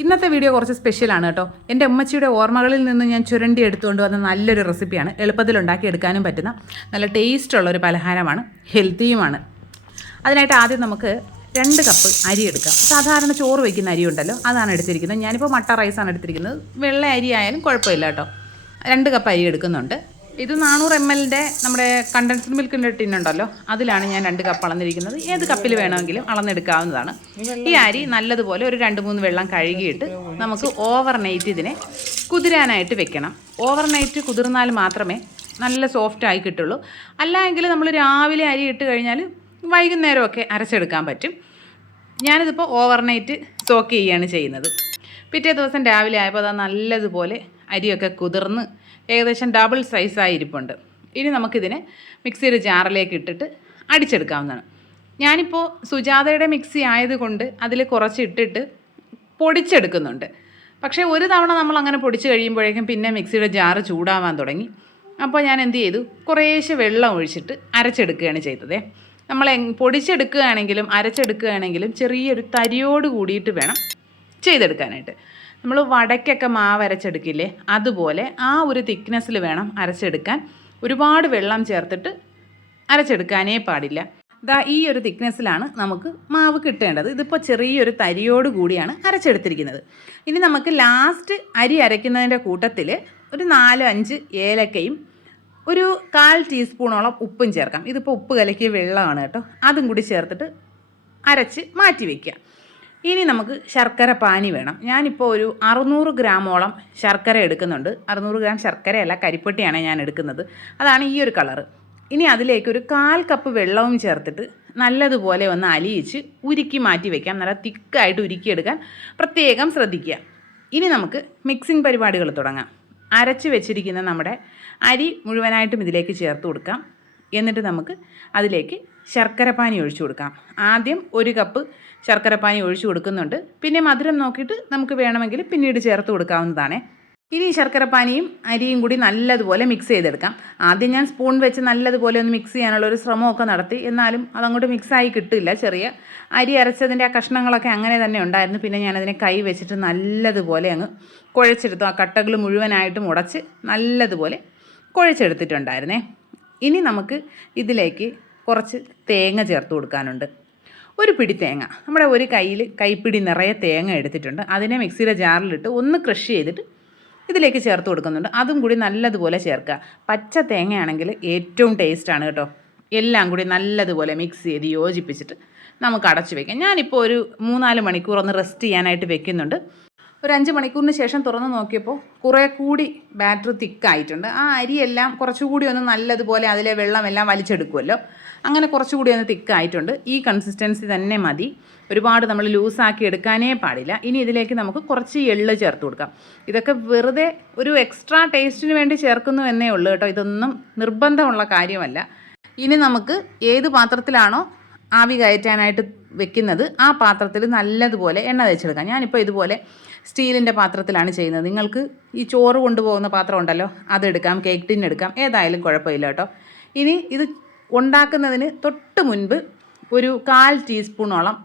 ഇന്നത്തെ വീഡിയോ കുറച്ച് സ്പെഷ്യലാണ് കേട്ടോ. എൻ്റെ ഉമ്മച്ചിയുടെ ഓർമ്മകളിൽ നിന്ന് ഞാൻ ചുരണ്ടി എടുത്തുകൊണ്ട് വന്ന നല്ലൊരു റെസിപ്പിയാണ്. എളുപ്പത്തിൽ ഉണ്ടാക്കിയെടുക്കാനും പറ്റുന്ന നല്ല ടേസ്റ്റുള്ളൊരു പലഹാരമാണ്, ഹെൽത്തിയുമാണ്. അതിനായിട്ട് ആദ്യം നമുക്ക് 2 കപ്പ് അരി എടുക്കാം. സാധാരണ ചോറ് വയ്ക്കുന്ന അരി ഉണ്ടല്ലോ, അതാണ് എടുത്തിരിക്കുന്നത്. ഞാനിപ്പോൾ മട്ട റൈസാണ് എടുത്തിരിക്കുന്നത്. വെള്ള അരി ആയാലും കുഴപ്പമില്ല കേട്ടോ. 2 കപ്പ് അരി എടുക്കുന്നുണ്ട്. ഇത് 400 ml നമ്മുടെ കണ്ടൻസ്ഡ് മിൽക്കിൻ്റെ ടിന്നുണ്ടല്ലോ, അതിലാണ് ഞാൻ 2 കപ്പ് അളന്നിരിക്കുന്നത്. ഏത് കപ്പിൽ വേണമെങ്കിലും അളന്നെടുക്കാവുന്നതാണ്. ഈ അരി നല്ലതുപോലെ ഒരു 2-3 വെള്ളം കഴുകിയിട്ട് നമുക്ക് ഓവർനൈറ്റ് ഇതിനെ കുതിരാനായിട്ട് വെക്കണം. ഓവർനൈറ്റ് കുതിർന്നാൽ മാത്രമേ നല്ല സോഫ്റ്റായി കിട്ടുള്ളൂ. അല്ലെങ്കിൽ നമ്മൾ രാവിലെ അരി ഇട്ട് കഴിഞ്ഞാൽ വൈകുന്നേരമൊക്കെ അരച്ചെടുക്കാൻ പറ്റും. ഞാനിതിപ്പോൾ ഓവർനൈറ്റ് സോക്ക് ചെയ്യുകയാണ് ചെയ്യുന്നത്. പിറ്റേ ദിവസം രാവിലെ ആയപ്പോൾ അത് നല്ലതുപോലെ അരിയൊക്കെ കുതിർന്ന് ഏകദേശം ഡബിൾ സൈസായി ഇരിപ്പുണ്ട്. ഇനി നമുക്കിതിനെ മിക്സിയുടെ ജാറിലേക്ക് ഇട്ടിട്ട് അടിച്ചെടുക്കാവുന്നതാണ്. ഞാനിപ്പോൾ സുജാതയുടെ മിക്സി ആയതുകൊണ്ട് അതിൽ കുറച്ച് ഇട്ടിട്ട് പൊടിച്ചെടുക്കുന്നുണ്ട്. പക്ഷേ ഒരു തവണ നമ്മൾ അങ്ങനെ പൊടിച്ച് കഴിയുമ്പോഴേക്കും പിന്നെ മിക്സിയുടെ ജാറ് ചൂടാവാൻ തുടങ്ങി. അപ്പോൾ ഞാൻ എന്ത് ചെയ്തു, കുറേശ്ശെ വെള്ളം ഒഴിച്ചിട്ട് അരച്ചെടുക്കുകയാണ് ചെയ്തത്. നമ്മൾ പൊടിച്ചെടുക്കുകയാണെങ്കിലും അരച്ചെടുക്കുകയാണെങ്കിലും ചെറിയൊരു തരിയോട് കൂടിയിട്ട് വേണം ചെയ്തെടുക്കാനായിട്ട്. നമ്മൾ വടക്കൊക്കെ മാവ് അരച്ചെടുക്കില്ലേ, അതുപോലെ ആ ഒരു തിക്നെസ്സിൽ വേണം അരച്ചെടുക്കാൻ. ഒരുപാട് വെള്ളം ചേർത്തിട്ട് അരച്ചെടുക്കാനേ പാടില്ല. ഈ ഒരു തിക്നെസ്സിലാണ് നമുക്ക് മാവ് കിട്ടേണ്ടത്. ഇതിപ്പോൾ ചെറിയൊരു തരിയോട് കൂടിയാണ് അരച്ചെടുത്തിരിക്കുന്നത്. ഇനി നമുക്ക് ലാസ്റ്റ് അരി അരയ്ക്കുന്നതിൻ്റെ കൂട്ടത്തിൽ ഒരു 4-5 ഏലക്കയും ഒരു 1/4 ടീസ്പൂണോളം ഉപ്പും ചേർക്കാം. ഇതിപ്പോൾ ഉപ്പ് കലക്കിയ വെള്ളമാണ് കേട്ടോ. അതും കൂടി ചേർത്തിട്ട് അരച്ച് മാറ്റി വയ്ക്കുക. ഇനി നമുക്ക് ശർക്കര പാനി വേണം. ഞാനിപ്പോൾ ഒരു 600 ഗ്രാമോളം ശർക്കര എടുക്കുന്നുണ്ട്. 600 ഗ്രാം ശർക്കരയല്ല, കരിപ്പട്ടിയാണ് ഞാൻ എടുക്കുന്നത്. അതാണ് ഈ ഒരു കളറ്. ഇനി അതിലേക്ക് ഒരു 1/4 കപ്പ് വെള്ളവും ചേർത്തിട്ട് നല്ലതുപോലെ ഒന്ന് അലിയിച്ച് ഉരുക്കി മാറ്റി വയ്ക്കാം. നല്ല തിക്കായിട്ട് ഉരുക്കിയെടുക്കാൻ പ്രത്യേകം ശ്രദ്ധിക്കുക. ഇനി നമുക്ക് മിക്സിംഗ് പരിപാടികൾ തുടങ്ങാം. അരച്ച് വെച്ചിരിക്കുന്ന നമ്മുടെ അരി മുഴുവനായിട്ടും ഇതിലേക്ക് ചേർത്ത് കൊടുക്കാം. എന്നിട്ട് നമുക്ക് അതിലേക്ക് ശർക്കരപ്പാനി ഒഴിച്ചു കൊടുക്കാം. ആദ്യം 1 കപ്പ് ശർക്കരപ്പാനി ഒഴിച്ചു കൊടുക്കുന്നുണ്ട്. പിന്നെ മധുരം നോക്കിയിട്ട് നമുക്ക് വേണമെങ്കിൽ പിന്നീട് ചേർത്ത് കൊടുക്കാവുന്നതാണ്. ഇനി ശർക്കരപ്പാനിയും അരിയും കൂടി നല്ലതുപോലെ മിക്സ് ചെയ്തെടുക്കാം. ആദ്യം ഞാൻ സ്പൂൺ വെച്ച് നല്ലതുപോലെ ഒന്ന് മിക്സ് ചെയ്യാനുള്ള ഒരു ശ്രമമൊക്കെ നടത്തി. എന്നാലും അതങ്ങോട്ട് മിക്സായി കിട്ടില്ല. ചെറിയ അരി അരച്ചതിൻ്റെ ആ കഷ്ണങ്ങളൊക്കെ അങ്ങനെ തന്നെ ഉണ്ടായിരുന്നു. പിന്നെ ഞാനതിനെ കൈ വെച്ചിട്ട് നല്ലതുപോലെ അങ്ങ് കുഴച്ചെടുത്തു. ആ കട്ടകൾ മുഴുവനായിട്ടും ഉടച്ച് നല്ലതുപോലെ കുഴച്ചെടുത്തിട്ടുണ്ടായിരുന്നേ. ഇനി നമുക്ക് ഇതിലേക്ക് കുറച്ച് തേങ്ങ ചേർത്ത് കൊടുക്കാനുണ്ട്. ഒരു പിടി തേങ്ങ, നമ്മുടെ ഒരു കൈപ്പിടി നിറയെ തേങ്ങ എടുത്തിട്ടുണ്ട്. അതിനെ മിക്സിയുടെ ജാറിലിട്ട് ഒന്ന് ക്രഷ് ചെയ്തിട്ട് ഇതിലേക്ക് ചേർത്ത് കൊടുക്കുന്നുണ്ട്. അതും കൂടി നല്ലതുപോലെ ചേർക്കുക. പച്ച തേങ്ങയാണെങ്കിൽ ഏറ്റവും ടേസ്റ്റാണ് കേട്ടോ. എല്ലാം കൂടി നല്ലതുപോലെ മിക്സ് ചെയ്ത് യോജിപ്പിച്ചിട്ട് നമുക്ക് അടച്ചു വയ്ക്കാം. ഞാനിപ്പോൾ ഒരു 3-4 മണിക്കൂർ ഒന്ന് റെസ്റ്റ് ചെയ്യാനായിട്ട് വെക്കുന്നുണ്ട്. ഒരു 5 മണിക്കൂറിന് ശേഷം തുറന്ന് നോക്കിയപ്പോൾ കുറേ കൂടി ബാറ്റർ തിക്കായിട്ടുണ്ട്. ആ അരിയെല്ലാം കുറച്ചുകൂടി ഒന്ന് നല്ലതുപോലെ അതിലെ വെള്ളമെല്ലാം വലിച്ചെടുക്കുമല്ലോ, അങ്ങനെ കുറച്ചുകൂടി ഒന്ന് തിക്കായിട്ടുണ്ട്. ഈ കൺസിസ്റ്റൻസി തന്നെ മതി. ഒരുപാട് നമ്മൾ ലൂസാക്കി എടുക്കാനേ പാടില്ല. ഇനി ഇതിലേക്ക് നമുക്ക് കുറച്ച് എള്ള് ചേർത്ത് കൊടുക്കാം. ഇതൊക്കെ വെറുതെ ഒരു എക്സ്ട്രാ ടേസ്റ്റിന് വേണ്ടി ചേർക്കുന്നു എന്നേ ഉള്ളൂ കേട്ടോ. ഇതൊന്നും നിർബന്ധമുള്ള കാര്യമല്ല. ഇനി നമുക്ക് ഏത് പാത്രത്തിലാണോ ആവി കയറ്റാനായിട്ട് വെക്കുന്നത് ആ പാത്രത്തിൽ നല്ലതുപോലെ എണ്ണ തേച്ചെടുക്കാം. ഞാനിപ്പോൾ ഇതുപോലെ സ്റ്റീലിൻ്റെ പാത്രത്തിലാണ് ചെയ്യുന്നത്. നിങ്ങൾക്ക് ഈ ചോറ് കൊണ്ടുപോകുന്ന പാത്രം ഉണ്ടല്ലോ, അതെടുക്കാം, കേക്ക് ടിൻ എടുക്കാം, ഏതായാലും കുഴപ്പമില്ല കേട്ടോ. ഇനി ഇത് ഉണ്ടാക്കുന്നതിന് തൊട്ട് മുൻപ് ഒരു 1/4 ടീസ്പൂണോളം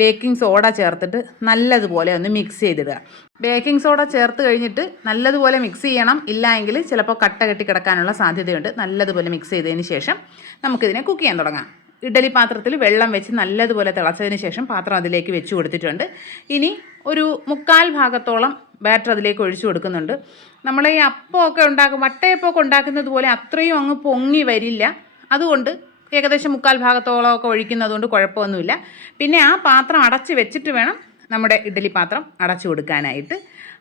ബേക്കിംഗ് സോഡ ചേർത്തിട്ട് നല്ലതുപോലെ ഒന്ന് മിക്സ് ചെയ്തിടുക. ബേക്കിംഗ് സോഡ ചേർത്ത് കഴിഞ്ഞിട്ട് നല്ലതുപോലെ മിക്സ് ചെയ്യണം. ഇല്ല എങ്കിൽ ചിലപ്പോൾ കട്ട കെട്ടി കിടക്കാനുള്ള സാധ്യതയുണ്ട്. നല്ലതുപോലെ മിക്സ് ചെയ്തതിന് ശേഷം നമുക്കിതിനെ കുക്ക് ചെയ്യാൻ തുടങ്ങാം. ഇഡ്ഡലി പാത്രത്തിൽ വെള്ളം വെച്ച് നല്ലതുപോലെ തിളച്ചതിന് ശേഷം പാത്രം അതിലേക്ക് വെച്ച് കൊടുത്തിട്ടുണ്ട്. ഇനി ഒരു 1/4 ഭാഗത്തോളം ബാറ്റർ അതിലേക്ക് ഒഴിച്ചു കൊടുക്കുന്നുണ്ട്. നമ്മൾ ഈ അപ്പമൊക്കെ വട്ടയപ്പമൊക്കെ ഉണ്ടാക്കുന്നത് പോലെ അത്രയും അങ്ങ് പൊങ്ങി വരില്ല. അതുകൊണ്ട് ഏകദേശം 1/4 ഭാഗത്തോളമൊക്കെ ഒഴിക്കുന്നതുകൊണ്ട് കുഴപ്പമൊന്നുമില്ല. പിന്നെ ആ പാത്രം അടച്ച് വെച്ചിട്ട് വേണം നമ്മുടെ ഇഡ്ഡലി പാത്രം അടച്ചു കൊടുക്കാനായിട്ട്.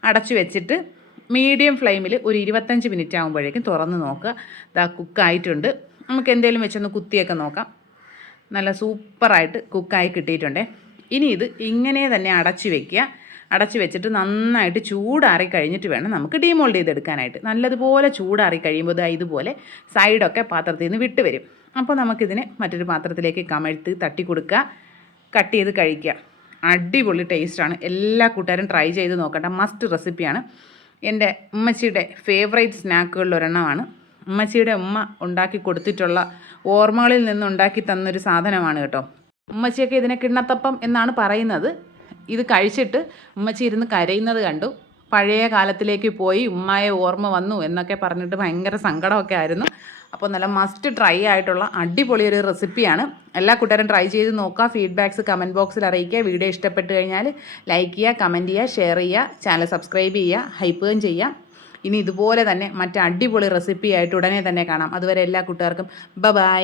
അടച്ചു വെച്ചിട്ട് മീഡിയം ഫ്ലെയിമിൽ ഒരു 25 മിനിറ്റ് ആകുമ്പോഴേക്കും തുറന്ന് നോക്കുക. ഇതാ കുക്കായിട്ടുണ്ട്. നമുക്ക് എന്തെങ്കിലും വെച്ചൊന്ന് കുത്തിയൊക്കെ നോക്കാം. നല്ല സൂപ്പറായിട്ട് കുക്കായി കിട്ടിയിട്ടുണ്ട്. ഇനി ഇത് ഇങ്ങനെ തന്നെ അടച്ചു വയ്ക്കുക. അടച്ചു വെച്ചിട്ട് നന്നായിട്ട് ചൂടാറി കഴിഞ്ഞിട്ട് വേണം നമുക്ക് ഡീമോൾഡ് ചെയ്തെടുക്കാനായിട്ട്. നല്ലതുപോലെ ചൂടാറി കഴിയുമ്പോൾ ഇതുപോലെ സൈഡൊക്കെ പാത്രത്തിൽ നിന്ന് വിട്ട് വരും. അപ്പോൾ നമുക്കിതിനെ മറ്റൊരു പാത്രത്തിലേക്ക് കമഴ്ത്തി തട്ടി കൊടുക്കുക, കട്ട് ചെയ്ത് കഴിക്കുക. അടിപൊളി ടേസ്റ്റാണ്. എല്ലാ കൂട്ടുകാരും ട്രൈ ചെയ്ത് നോക്കട്ടെ. മസ്റ്റ് റെസിപ്പിയാണ്. എൻ്റെ ഉമ്മച്ചിയുടെ ഫേവറേറ്റ് സ്നാക്കുകളിൽ ഒരെണ്ണമാണ്. ഉമ്മച്ചിയുടെ ഉമ്മ ഉണ്ടാക്കി കൊടുത്തിട്ടുള്ള ഓർമ്മകളിൽ നിന്നുണ്ടാക്കി തന്നൊരു സാധനമാണ് കേട്ടോ. ഉമ്മച്ചിയൊക്കെ ഇതിനെ കിണ്ണത്തപ്പം എന്നാണ് പറയുന്നത്. ഇത് കഴിച്ചിട്ട് ഉമ്മച്ചി ഇരുന്ന് കരയുന്നത് കണ്ടു. പഴയ കാലത്തിലേക്ക് പോയി ഉമ്മയെ ഓർമ്മ വന്നു എന്നൊക്കെ പറഞ്ഞിട്ട് ഭയങ്കര സങ്കടമൊക്കെ ആയിരുന്നു. അപ്പോൾ നല്ല മസ്റ്റ് ട്രൈ ആയിട്ടുള്ള അടിപൊളി ഒരു റെസിപ്പിയാണ്. എല്ലാ കൂട്ടുകാരും ട്രൈ ചെയ്ത് നോക്കുക. ഫീഡ്ബാക്ക്സ് കമൻറ്റ് ബോക്സിൽ അറിയിക്കുക. വീഡിയോ ഇഷ്ടപ്പെട്ട് കഴിഞ്ഞാൽ ലൈക്ക് ചെയ്യുക, കമൻറ്റ് ചെയ്യുക, ഷെയർ ചെയ്യുക, ചാനൽ സബ്സ്ക്രൈബ് ചെയ്യുക, ഹൈപ്പുകയും ചെയ്യുക. ഇനി ഇതുപോലെ തന്നെ മറ്റ് അടിപൊളി റെസിപ്പി ആയിട്ട് ഉടനെ തന്നെ കാണാം. അതുവരെ എല്ലാ കൂട്ടുകാർക്കും ബൈ.